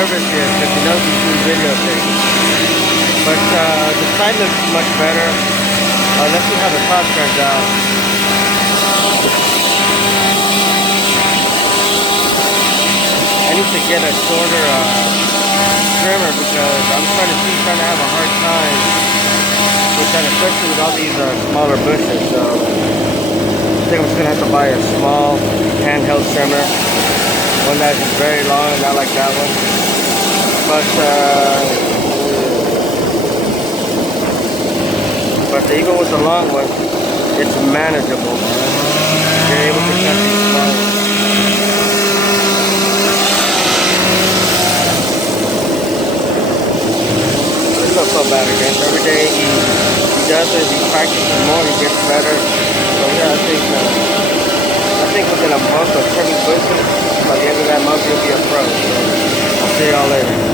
nervous here because he knows he's doing video things. But the side looks much better. Let's see how the top turns out. I need to get a shorter trimmer because I'm trying to have a hard time with that, especially with all these smaller bushes. So I think I'm just gonna have to buy a small handheld trimmer, one that is very long, not like that one. But even with the long one, it's manageable. You're able to cut these small ones. It's not so bad again. Every day he does it, he practices more, he gets better. So yeah, I think within a month of trimming bushes, by the end of that month he'll be a pro. So I'll see y'all later.